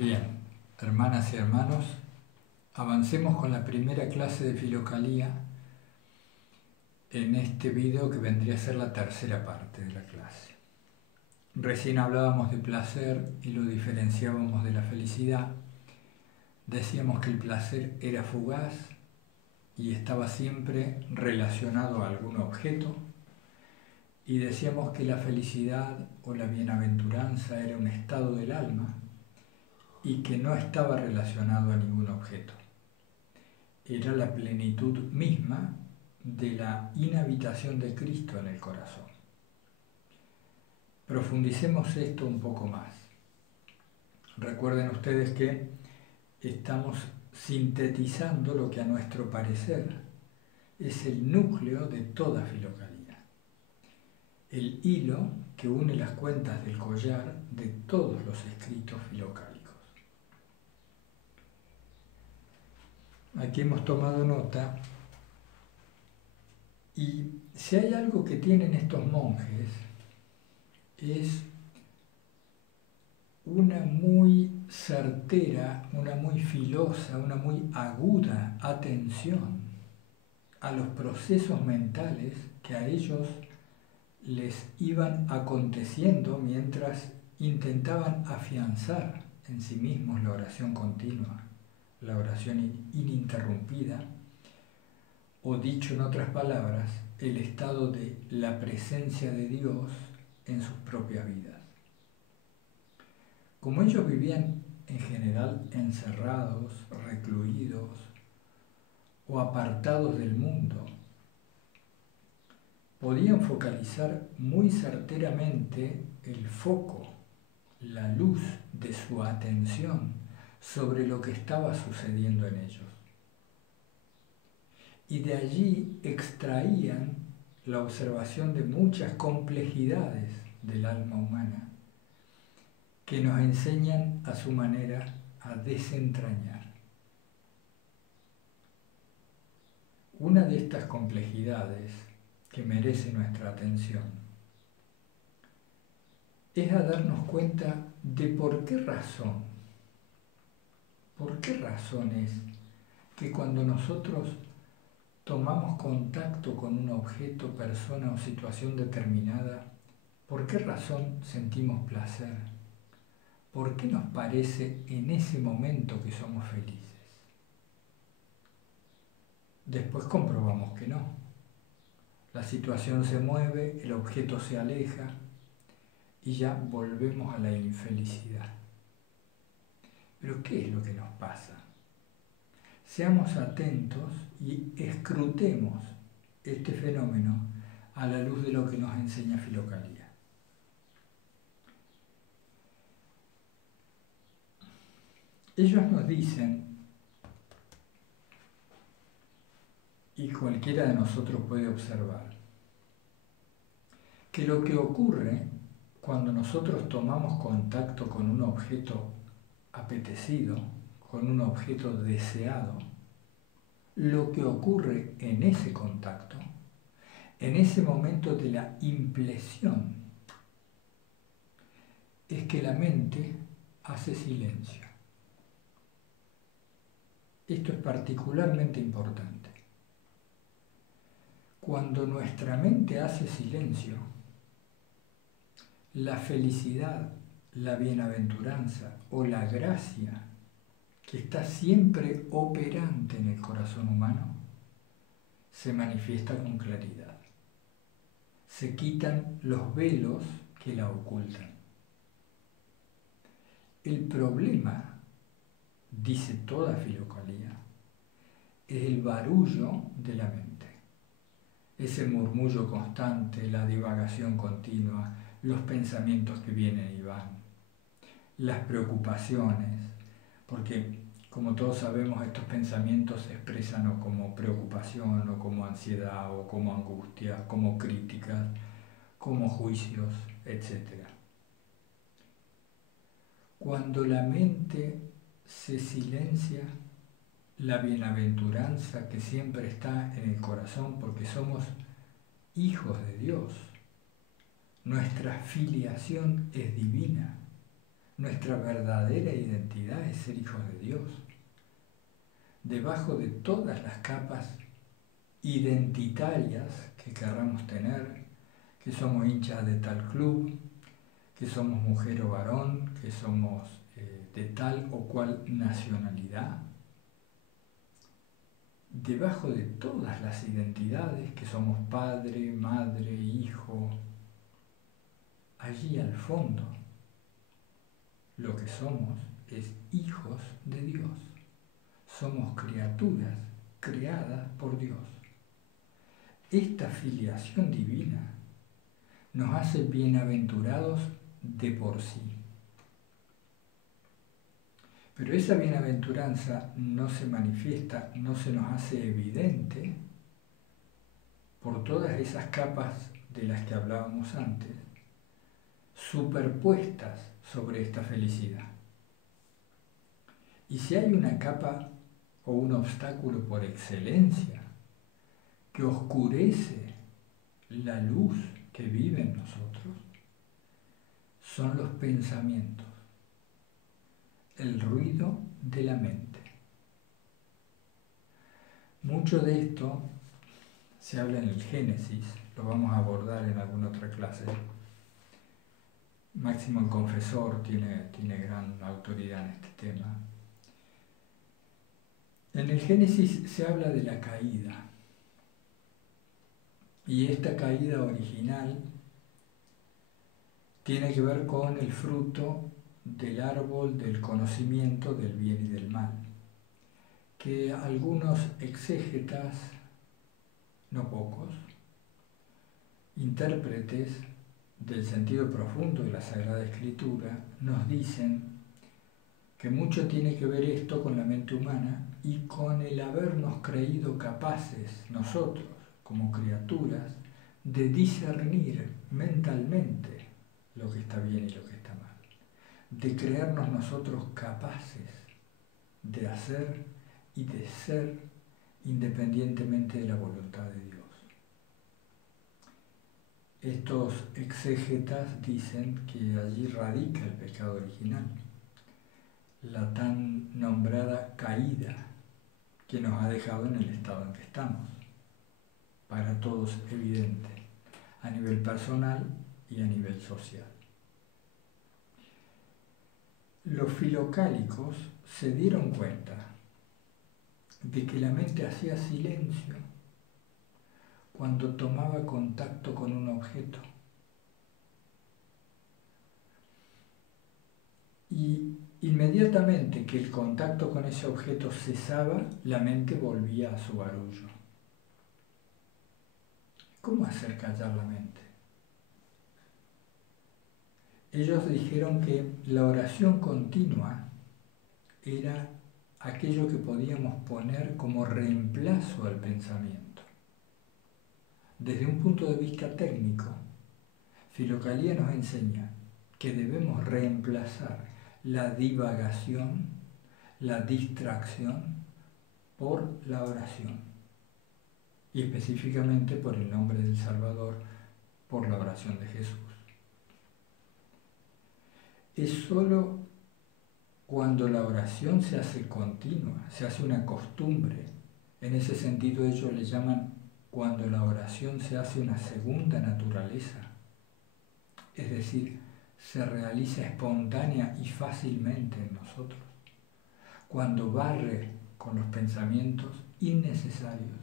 Bien, hermanas y hermanos, avancemos con la primera clase de Filocalía en este video que vendría a ser la tercera parte de la clase. Recién hablábamos de placer y lo diferenciábamos de la felicidad. Decíamos que el placer era fugaz y estaba siempre relacionado a algún objeto, y decíamos que la felicidad o la bienaventuranza era un estado del alma y que no estaba relacionado a ningún objeto. Era la plenitud misma de la inhabitación de Cristo en el corazón. Profundicemos esto un poco más. Recuerden ustedes que estamos sintetizando lo que a nuestro parecer es el núcleo de toda Filocalía, el hilo que une las cuentas del collar de todos los escritos filocálicos. Aquí hemos tomado nota, y si hay algo que tienen estos monjes es una muy certera, una muy filosa, una muy aguda atención a los procesos mentales que a ellos les iban aconteciendo mientras intentaban afianzar en sí mismos la oración continua, la oración ininterrumpida, o dicho en otras palabras, el estado de la presencia de Dios en sus propias vidas. Como ellos vivían en general encerrados, recluidos o apartados del mundo, podían focalizar muy certeramente el foco, la luz de su atención sobre lo que estaba sucediendo en ellos. Y de allí extraían la observación de muchas complejidades del alma humana que nos enseñan a su manera a desentrañar. Una de estas complejidades que merece nuestra atención es a darnos cuenta de por qué razón es que cuando nosotros tomamos contacto con un objeto, persona o situación determinada, ¿por qué razón sentimos placer? ¿Por qué nos parece en ese momento que somos felices? Después comprobamos que no. La situación se mueve, el objeto se aleja y ya volvemos a la infelicidad. ¿Pero qué es lo que nos pasa? Seamos atentos y escrutemos este fenómeno a la luz de lo que nos enseña Filocalía. Ellos nos dicen, y cualquiera de nosotros puede observar, que lo que ocurre cuando nosotros tomamos contacto con un objeto apetecido, con un objeto deseado, lo que ocurre en ese contacto, en ese momento de la impresión, es que la mente hace silencio. Esto es particularmente importante. Cuando nuestra mente hace silencio, la felicidad, la bienaventuranza o la gracia que está siempre operante en el corazón humano se manifiesta con claridad. Se quitan los velos que la ocultan. El problema, dice toda Filocalía, es el barullo de la mente. Ese murmullo constante, la divagación continua, los pensamientos que vienen y van, las preocupaciones, porque como todos sabemos estos pensamientos se expresan o como preocupación, o como ansiedad, o como angustia, como críticas, como juicios, etc. Cuando la mente se silencia, la bienaventuranza que siempre está en el corazón, porque somos hijos de Dios, nuestra filiación es divina, Nuestra verdadera identidad es ser hijos de Dios. Debajo de todas las capas identitarias que querramos tener, que somos hinchas de tal club, que somos mujer o varón, que somos de tal o cual nacionalidad, debajo de todas las identidades, que somos padre, madre, hijo, allí al fondo lo que somos es hijos de Dios. Somos criaturas creadas por Dios. Esta filiación divina nos hace bienaventurados de por sí. Pero esa bienaventuranza no se manifiesta, no se nos hace evidente por todas esas capas de las que hablábamos antes, superpuestas sobre esta felicidad. Y si hay una capa o un obstáculo por excelencia que oscurece la luz que vive en nosotros, son los pensamientos, el ruido de la mente. Mucho de esto se habla en el Génesis, lo vamos a abordar en alguna otra clase. Máximo el Confesor tiene gran autoridad en este tema. En el Génesis se habla de la caída, y esta caída original tiene que ver con el fruto del árbol del conocimiento del bien y del mal, que algunos exégetas, no pocos, intérpretes del sentido profundo de la Sagrada Escritura, nos dicen que mucho tiene que ver esto con la mente humana y con el habernos creído capaces nosotros, como criaturas, de discernir mentalmente lo que está bien y lo que está mal, de creernos nosotros capaces de hacer y de ser independientemente de la voluntad de Dios. Estos exégetas dicen que allí radica el pecado original, la tan nombrada caída que nos ha dejado en el estado en que estamos, para todos evidente, a nivel personal y a nivel social. Los filocálicos se dieron cuenta de que la mente hacía silencio cuando tomaba contacto con un objeto. Y inmediatamente que el contacto con ese objeto cesaba, la mente volvía a su barullo. ¿Cómo hacer callar la mente? Ellos dijeron que la oración continua era aquello que podíamos poner como reemplazo al pensamiento. Desde un punto de vista técnico, Filocalía nos enseña que debemos reemplazar la divagación, la distracción, por la oración, y específicamente por el nombre del Salvador, por la oración de Jesús. Es sólo cuando la oración se hace continua, se hace una costumbre, en ese sentido ellos le llaman cuando la oración se hace una segunda naturaleza, es decir, se realiza espontánea y fácilmente en nosotros, cuando barre con los pensamientos innecesarios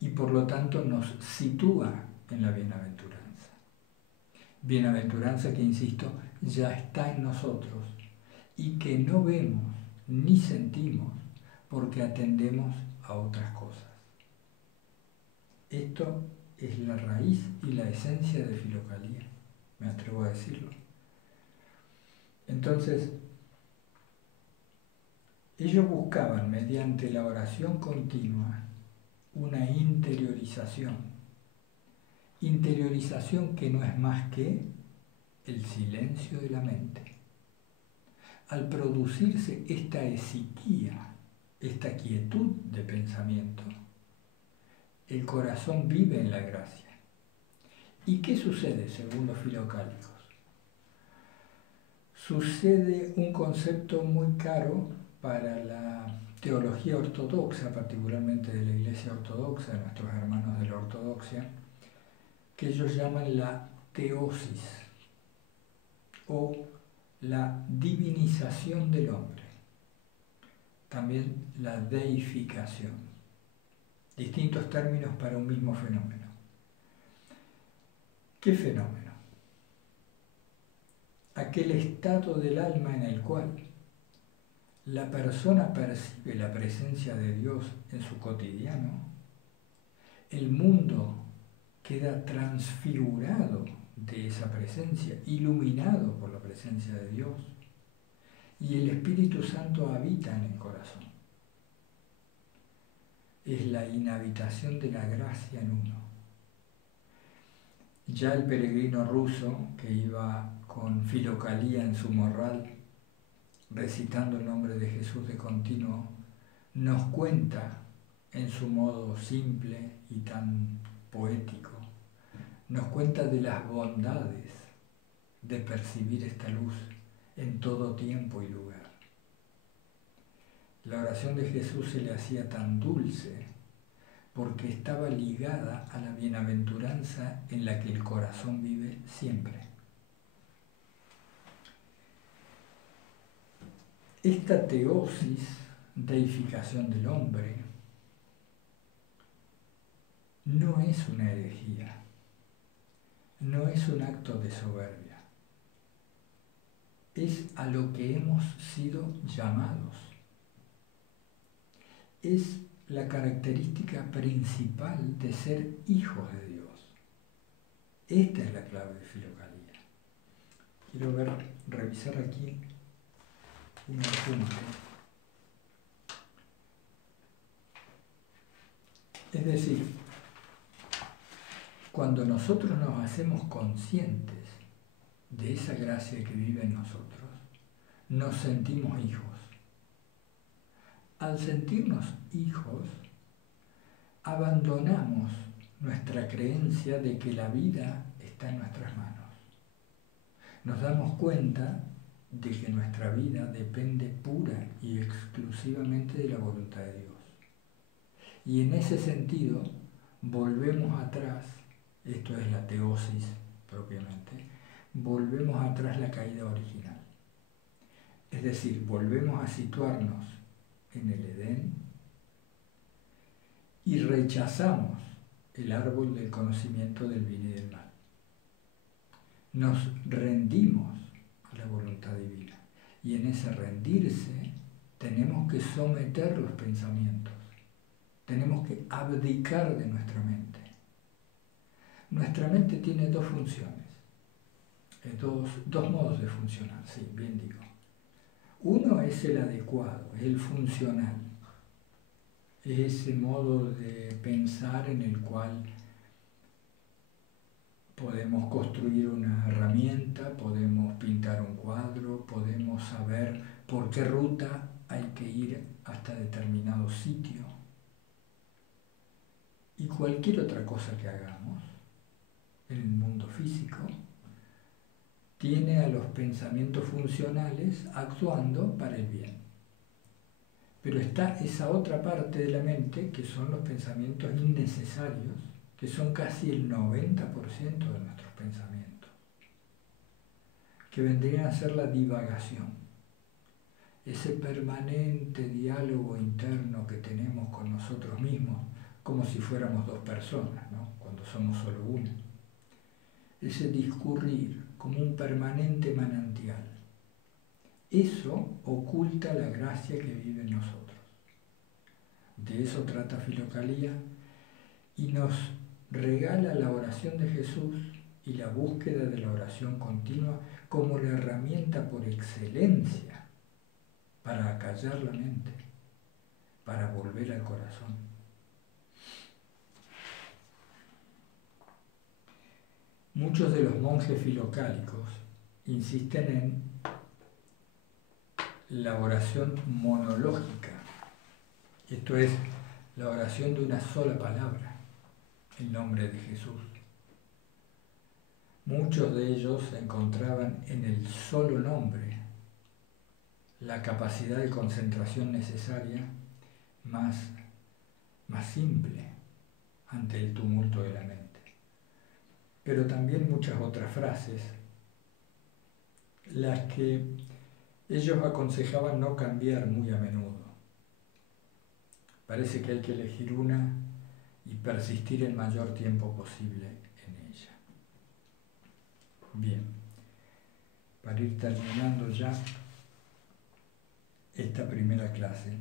y por lo tanto nos sitúa en la bienaventuranza. Bienaventuranza que, insisto, ya está en nosotros y que no vemos ni sentimos porque atendemos a otras cosas. Esto es la raíz y la esencia de Filocalía, me atrevo a decirlo. Entonces, ellos buscaban mediante la oración continua una interiorización que no es más que el silencio de la mente. Al producirse esta esiquía, esta quietud de pensamiento, el corazón vive en la gracia. ¿Y qué sucede según los filocálicos? sucede un concepto muy caro para la teología ortodoxa, particularmente de la Iglesia Ortodoxa, de nuestros hermanos de la Ortodoxia, que ellos llaman la teosis o la divinización del hombre, también la deificación, distintos términos para un mismo fenómeno. ¿Qué fenómeno? Aquel estado del alma en el cual la persona percibe la presencia de Dios en su cotidiano, el mundo queda transfigurado de esa presencia, iluminado por la presencia de Dios, y el Espíritu Santo habita en el corazón. Es la inhabitación de la gracia en uno. Ya el peregrino ruso que iba con Filocalía en su morral, recitando el nombre de Jesús de continuo, nos cuenta en su modo simple y tan poético, nos cuenta de las bondades de percibir esta luz en todo tiempo y lugar. La oración de Jesús se le hacía tan dulce porque estaba ligada a la bienaventuranza en la que el corazón vive siempre. Esta teosis, deificación del hombre, no es una herejía, no es un acto de soberbia, es a lo que hemos sido llamados. Es la característica principal de ser hijos de Dios. Esta es la clave de Filocalía. Quiero revisar aquí un apunte. Es decir, cuando nosotros nos hacemos conscientes de esa gracia que vive en nosotros, nos sentimos hijos. Al sentirnos hijos, abandonamos nuestra creencia de que la vida está en nuestras manos. Nos damos cuenta de que nuestra vida depende pura y exclusivamente de la voluntad de Dios. Y en ese sentido, volvemos atrás, esto es la teosis propiamente, volvemos atrás la caída original. Es decir, volvemos a situarnos en el Edén y rechazamos el árbol del conocimiento del bien y del mal. Nos rendimos a la voluntad divina y en ese rendirse tenemos que someter los pensamientos, tenemos que abdicar de nuestra mente. Nuestra mente tiene dos funciones, dos modos de funcionar, sí, bien digo. Uno es el adecuado, es el funcional, es ese modo de pensar en el cual podemos construir una herramienta, podemos pintar un cuadro, podemos saber por qué ruta hay que ir hasta determinado sitio. Y cualquier otra cosa que hagamos en el mundo físico tiene a los pensamientos funcionales actuando para el bien. Pero está esa otra parte de la mente que son los pensamientos innecesarios, que son casi el 90% de nuestros pensamientos, que vendrían a ser la divagación, ese permanente diálogo interno que tenemos con nosotros mismos, como si fuéramos dos personas, ¿no? Cuando somos solo una. Ese discurrir como un permanente manantial. Eso oculta la gracia que vive en nosotros. De eso trata Filocalía y nos regala la oración de Jesús y la búsqueda de la oración continua como la herramienta por excelencia para acallar la mente, para volver al corazón. Muchos de los monjes filocálicos insisten en la oración monológica, esto es, la oración de una sola palabra, el nombre de Jesús. Muchos de ellos encontraban en el solo nombre la capacidad de concentración necesaria más simple ante el tumulto de la mente. Pero también muchas otras frases, las que ellos aconsejaban no cambiar muy a menudo. Parece que hay que elegir una y persistir el mayor tiempo posible en ella. Bien, para ir terminando ya esta primera clase.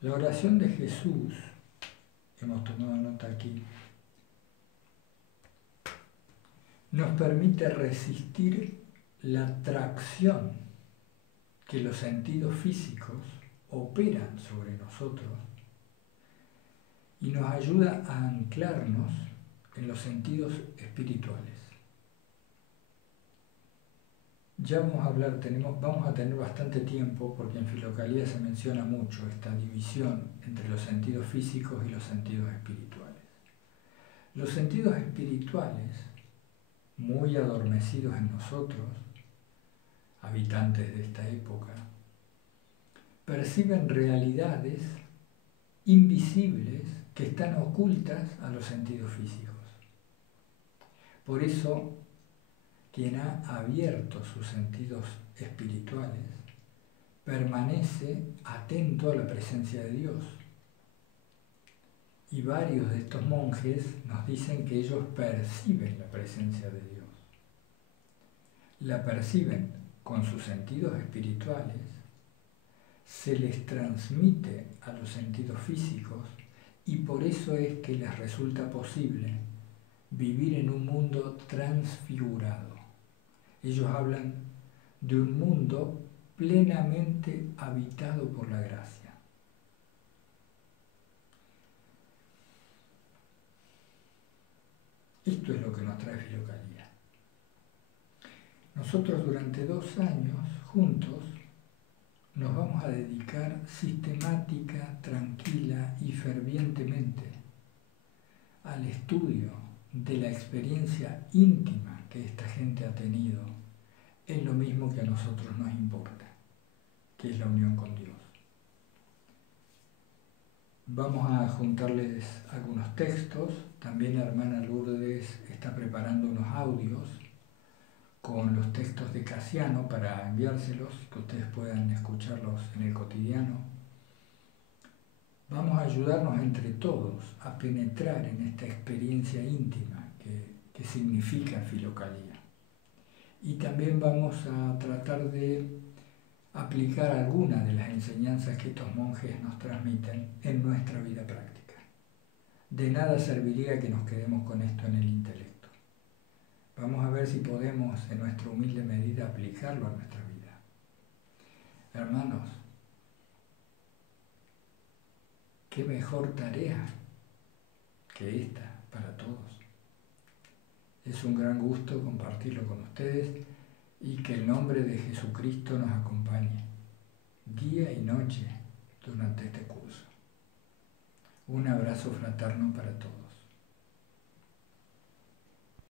La oración de Jesús, hemos tomado nota aquí, nos permite resistir la atracción que los sentidos físicos operan sobre nosotros y nos ayuda a anclarnos en los sentidos espirituales. Ya vamos a hablar, vamos a tener bastante tiempo porque en Filocalía se menciona mucho esta división entre los sentidos físicos y los sentidos espirituales. Los sentidos espirituales, muy adormecidos en nosotros, habitantes de esta época, perciben realidades invisibles que están ocultas a los sentidos físicos. Por eso, quien ha abierto sus sentidos espirituales permanece atento a la presencia de Dios. Y varios de estos monjes nos dicen que ellos perciben la presencia de Dios. La perciben con sus sentidos espirituales, se les transmite a los sentidos físicos y por eso es que les resulta posible vivir en un mundo transfigurado. Ellos hablan de un mundo plenamente habitado por la gracia. Esto es lo que nos trae Filocalía. Nosotros durante 2 años, juntos, nos vamos a dedicar sistemática, tranquila y fervientemente al estudio de la experiencia íntima que esta gente ha tenido en lo mismo que a nosotros nos importa, que es la unión con Dios. Vamos a juntarles algunos textos. También la hermana Lourdes está preparando unos audios con los textos de Casiano para enviárselos, que ustedes puedan escucharlos en el cotidiano. Vamos a ayudarnos entre todos a penetrar en esta experiencia íntima que significa Filocalía. Y también vamos a tratar de aplicar algunas de las enseñanzas que estos monjes nos transmiten en nuestra vida práctica. De nada serviría que nos quedemos con esto en el intelecto. Vamos a ver si podemos, en nuestra humilde medida, aplicarlo a nuestra vida. Hermanos, qué mejor tarea que esta para todos. Es un gran gusto compartirlo con ustedes y que el nombre de Jesucristo nos acompañe día y noche durante este curso. Un abrazo fraterno para todos.